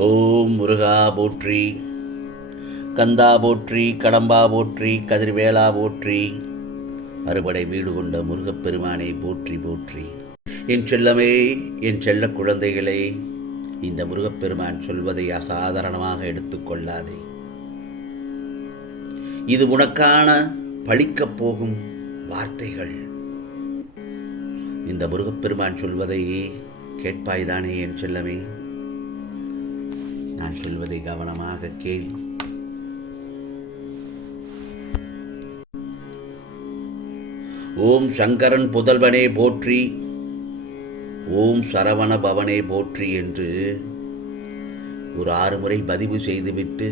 ஓம் முருகா போற்றி, கந்தா போற்றி, கடம்பா போற்றி, கதிர்வேலா போற்றி, அறுபடை வீடு கொண்ட முருகப்பெருமானை போற்றி போற்றி. என் செல்லமே, என் செல்ல குழந்தைகளே, இந்த முருகப்பெருமான் சொல்வதை அசாதாரணமாக எடுத்துக்கொள்ளாதே. இது உனக்கான பழிக்கப் போகும் வார்த்தைகள். இந்த முருகப்பெருமான் சொல்வதை கேட்பாய்தானே என் செல்லமே? நான் சொல்வதை கவனமாக கேள். ஓம் சங்கரன் புதல்வனே போற்றி, ஓம் சரவண பவனே போற்றி என்று ஒரு 6 முறை பதிவு செய்துவிட்டு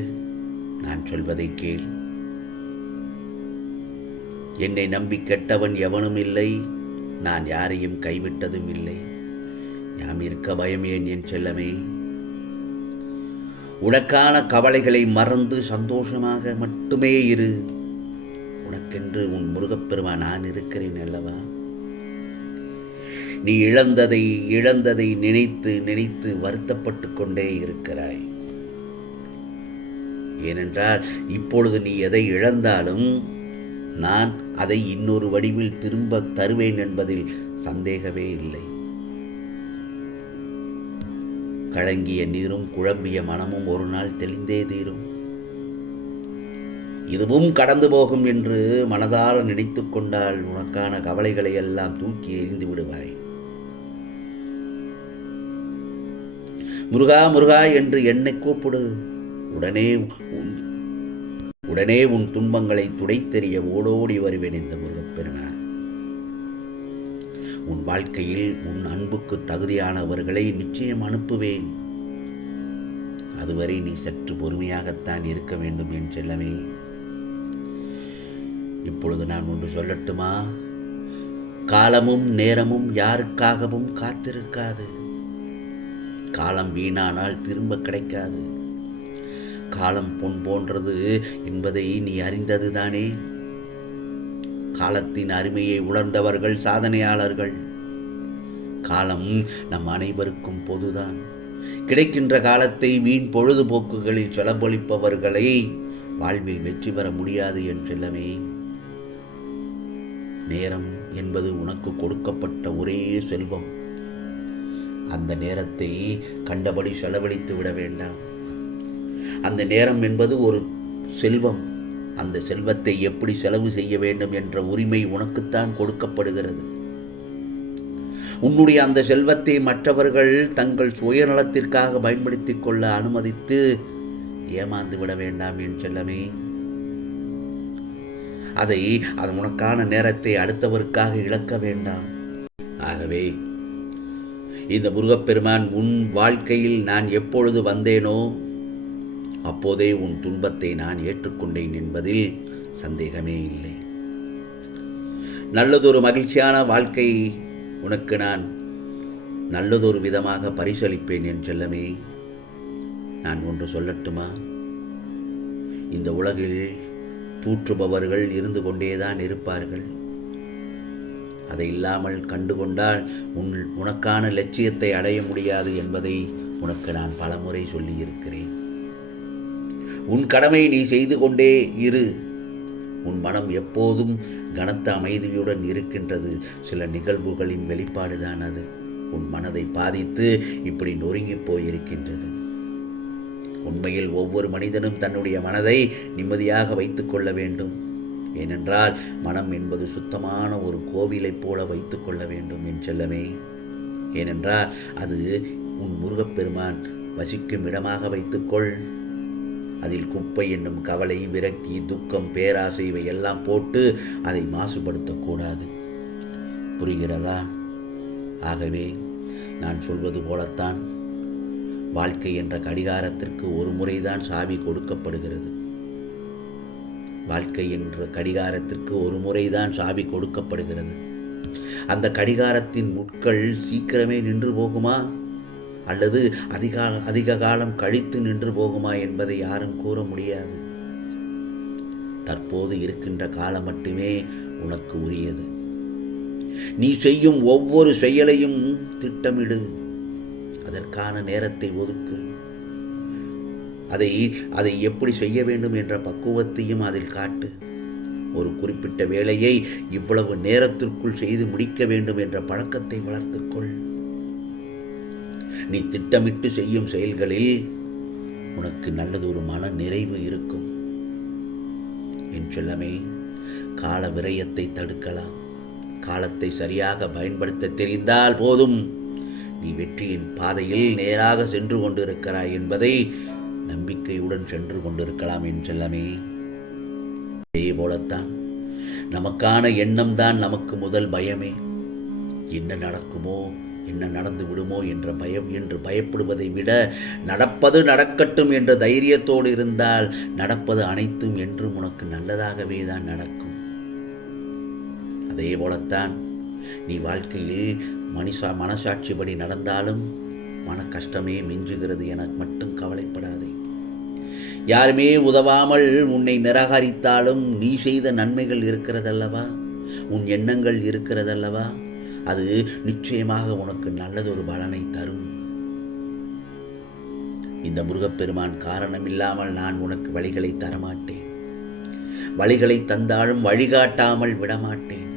நான் சொல்வதை கேள். என்னை நம்பி கெட்டவன் எவனும் இல்லை, நான் யாரையும் கைவிட்டதும் இல்லை. யாம் இருக்க பயம் ஏன் என் செல்லமே? உனக்கான கவலைகளை மறந்து சந்தோஷமாக மட்டுமே இரு. உனக்கென்று உன் முருகப்பெருமான் நான் இருக்கிறேன் அல்லவா? நீ இழந்ததை நினைத்து நினைத்து வருத்தப்பட்டு கொண்டே இருக்கிறாய். ஏனென்றால் இப்பொழுது நீ எதை இழந்தாலும் நான் அதை இன்னொரு வடிவில் திரும்ப தருவேன் என்பதில் சந்தேகமே இல்லை. கலங்கிய நீரும் குழம்பிய மனமும் ஒரு நாள் தெளிந்தே தீரும். இதுவும் கடந்து போகும் என்று மனதால் நினைத்து கொண்டால் உனக்கான கவலைகளை எல்லாம் தூக்கி எறிந்து விடுவாய். முருகா முருகா என்று என்னை கூப்பிடு. உடனே உன் துன்பங்களை துடைத்தெறிய ஓடோடி வருவேன் இந்த முருகப்பெருமான். உன் வாழ்க்கையில் உன் அன்புக்கு தகுதியானவர்களை நிச்சயம் அனுப்புவேன். அதுவரை நீ சற்று பொறுமையாகத்தான் இருக்க வேண்டும் என் செல்லமே. இப்பொழுது நான் ஒன்று சொல்லட்டுமா? காலமும் நேரமும் யாருக்காகவும் காத்திருக்காது. காலம் வீணானால் திரும்ப கிடைக்காது. காலம் பொன் போன்றது என்பதை நீ அறிந்ததுதானே? காலத்தின் அருமையை உணர்ந்தவர்கள் சாதனையாளர்கள். காலம் நம் அனைவருக்கும் பொதுதான். கிடைக்கின்ற காலத்தை வீண் பொழுதுபோக்குகளில் செலவழிப்பவர்களை வாழ்வில் வெற்றி பெற முடியாது என்றெல்லாமே. நேரம் என்பது உனக்கு கொடுக்கப்பட்ட ஒரே செல்வம். அந்த நேரத்தை கண்டபடி செலவழித்து விட வேண்டாம். அந்த நேரம் என்பது ஒரு செல்வம். அந்த செல்வத்தை எப்படி செலவு செய்ய வேண்டும் என்ற உரிமை உனக்குத்தான் கொடுக்கப்படுகிறது. உன்னுடைய அந்த செல்வத்தை மற்றவர்கள் தங்கள் சுயநலத்திற்காக பயன்படுத்திக் கொள்ள அனுமதித்து ஏமாந்து விட வேண்டாம் என் செல்லமே. அது உனக்கான நேரத்தை அடுத்தவருக்காக இழக்க வேண்டாம். ஆகவே இந்த முருகப்பெருமான் உன் வாழ்க்கையில் நான் எப்பொழுது வந்தேனோ அப்போதே உன் துன்பத்தை நான் ஏற்றுக்கொண்டேன் என்பதில் சந்தேகமே இல்லை. நல்லதொரு மகிழ்ச்சியான வாழ்க்கை உனக்கு நான் நல்லதொரு விதமாக பரிசளிப்பேன் என் செல்லமே. நான் ஒன்று சொல்லட்டுமா? இந்த உலகில் தூற்றுபவர்கள் இருந்து கொண்டேதான் இருப்பார்கள். அதை இல்லாமல் கண்டுகொண்டால் உனக்கான லட்சியத்தை அடைய முடியாது என்பதை உனக்கு நான் பலமுறை சொல்லியிருக்கிறேன். உன் கடமை நீ செய்து கொண்டே இரு. உன் மனம் எப்போதும் கனத்த அமைதியுடன் இருக்கின்றது. சில நிகழ்வுகளின் வெளிப்பாடுதான் அது உன் மனதை பாதித்து இப்படி நொறுங்கி போயிருக்கின்றது. உண்மையில் ஒவ்வொரு மனிதனும் தன்னுடைய மனதை நிம்மதியாக வைத்துக் கொள்ள வேண்டும். ஏனென்றால் மனம் என்பது சுத்தமான ஒரு கோவிலைப் போல வைத்துக் கொள்ள வேண்டும் என் செல்லமே. ஏனென்றால் அது உன் முருகப்பெருமான் வசிக்கும் இடமாக வைத்துக்கொள். அதில் குப்பை என்னும் கவலை, விரக்தி, துக்கம், பேராசை இவை எல்லாம் போட்டு அதை மாசுபடுத்தக்கூடாது. புரிகிறதா? ஆகவே நான் சொல்வது போலத்தான் வாழ்க்கை என்ற கடிகாரத்திற்கு ஒரு முறைதான் சாவி கொடுக்கப்படுகிறது. வாழ்க்கை என்ற கடிகாரத்திற்கு ஒரு முறைதான் சாவி கொடுக்கப்படுகிறது. அந்த கடிகாரத்தின் முட்கள் சீக்கிரமே நின்று போகுமா அல்லது அதிக காலம் கழித்து நின்று போகுமா என்பதை யாரும் கூற முடியாது. தற்போது இருக்கின்ற காலம் மட்டுமே உனக்கு உரியது. நீ செய்யும் ஒவ்வொரு செயலையும் திட்டமிடு. அதற்கான நேரத்தை ஒதுக்கு. அதை அதை எப்படி செய்ய வேண்டும் என்ற பக்குவத்தையும் அதில் காட்டு. ஒரு குறிப்பிட்ட வேலையை இவ்வளவு நேரத்திற்குள் செய்து முடிக்க வேண்டும் என்ற பழக்கத்தை வளர்த்துக்கொள். நீ திட்டமிட்டு செய்யும் செயல்களில் உனக்கு நல்லது ஒரு மன நிறைவு இருக்கும். என் செல்லமே, கால விரயத்தை தடுக்கலாம். காலத்தை சரியாக பயன்படுத்த தெரிந்தால் போதும். நீ வெற்றியின் பாதையில் நேராக சென்று கொண்டிருக்கிறாய் என்பதை நம்பிக்கையுடன் சென்று கொண்டிருக்கலாம் என் செல்லமே. அதே போலத்தான் நமக்கான எண்ணம் தான் நமக்கு முதல் பயமே. என்ன நடக்குமோ, என்ன நடந்து விடுமோ என்ற பயம் என்று பயப்படுவதை விட நடப்பது நடக்கட்டும் என்ற தைரியத்தோடு இருந்தால் நடப்பது அனைத்தும் என்றும் உனக்கு நல்லதாகவே தான் நடக்கும். அதே போலத்தான் நீ வாழ்க்கையில் மனசாட்சிப்படி நடந்தாலும் மன கஷ்டமே மிஞ்சுகிறது என மட்டும் கவலைப்படாதே. யாருமே உதவாமல் உன்னை நிராகரித்தாலும் நீ செய்த நன்மைகள் இருக்கிறதல்லவா, உன் எண்ணங்கள் இருக்கிறதல்லவா, அது நிச்சயமாக உனக்கு நல்லதொரு பலனை தரும். இந்த முருகப்பெருமான் காரணமில்லாமல் நான் உனக்கு வழிகளை தரமாட்டேன். வழிகளை தந்தாலும் வழிகாட்டாமல் விடமாட்டேன்.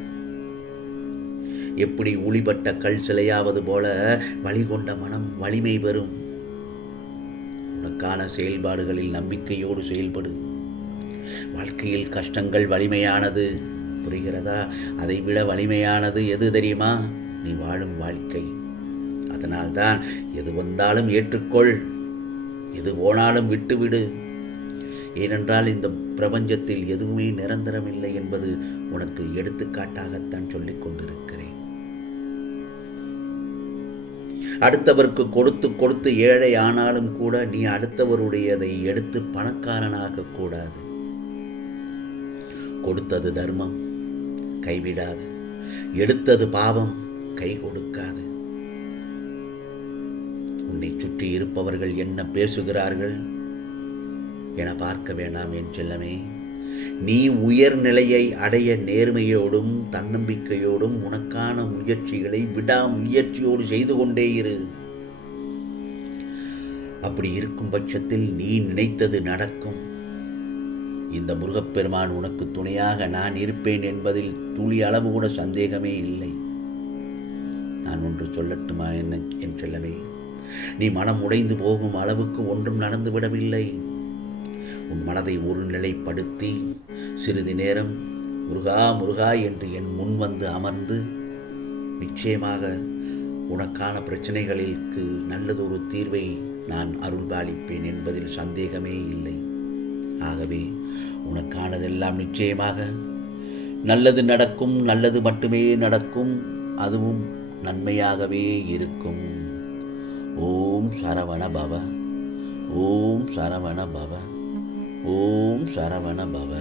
எப்படி உளிபட்ட கல் சிலையாவது போல வழிகொண்ட மனம் வலிமை பெறும். உனக்கான செயல்பாடுகளில் நம்பிக்கையோடு செயல்படு. வாழ்க்கையில் கஷ்டங்கள் வலிமையானது, புரிகிறதா? அதைவிட வலிமையானது எது தெரியுமா? நீ வாழும் வாழ்க்கை. அதனால்தான் எது வந்தாலும் ஏற்றுக்கொள், எது போனாலும் விட்டுவிடு. ஏனென்றால் இந்த பிரபஞ்சத்தில் எதுவுமே நிரந்தரமில்லை என்பது உனக்கு எடுத்துக்காட்டாகத்தான் சொல்லிக் கொண்டிருக்கிறேன். அடுத்தவருக்கு கொடுத்து கொடுத்து ஏழை ஆனாலும் கூட நீ அடுத்தவருடையதை எடுத்து பணக்காரனாக கூடாது. கொடுத்தது தர்மம், கைவிடாது. எடுத்தது பாவம், கை கொடுக்காது. உன்னை சுற்றி இருப்பவர்கள் என்ன பேசுகிறார்கள் என பார்க்க வேண்டாம் என் செல்லமே. நீ உயர்நிலையை அடைய நேர்மையோடும் தன்னம்பிக்கையோடும் உனக்கான முயற்சிகளை விடாமுயற்சியோடு செய்து கொண்டே இரு. அப்படி இருக்கும் பட்சத்தில் நீ நினைத்தது நடக்கும். இந்த முருகப்பெருமான் உனக்கு துணையாக நான் இருப்பேன் என்பதில் துளி அளவு கூட சந்தேகமே இல்லை. நான் ஒன்று சொல்லட்டுமா என் செல்லவே? நீ மனம் உடைந்து போகும் அளவுக்கு ஒன்றும் நடந்துவிடவில்லை. உன் மனதை ஒருநிலைப்படுத்தி சிறிது நேரம் முருகா முருகா என்று என் முன் வந்து அமர்ந்து நிச்சயமாக உனக்கான பிரச்சனைகளுக்கு நல்லதொரு தீர்வை நான் அருள்பாலிப்பேன் என்பதில் சந்தேகமே இல்லை. ஆகவே உனக்கானதெல்லாம் நிச்சயமாக நல்லது நடக்கும், நல்லது மட்டுமே நடக்கும், அதுவும் நன்மையாகவே இருக்கும். ஓம் சரவண பவ, ஓம் சரவண பவ, ஓம் சரவண பவ.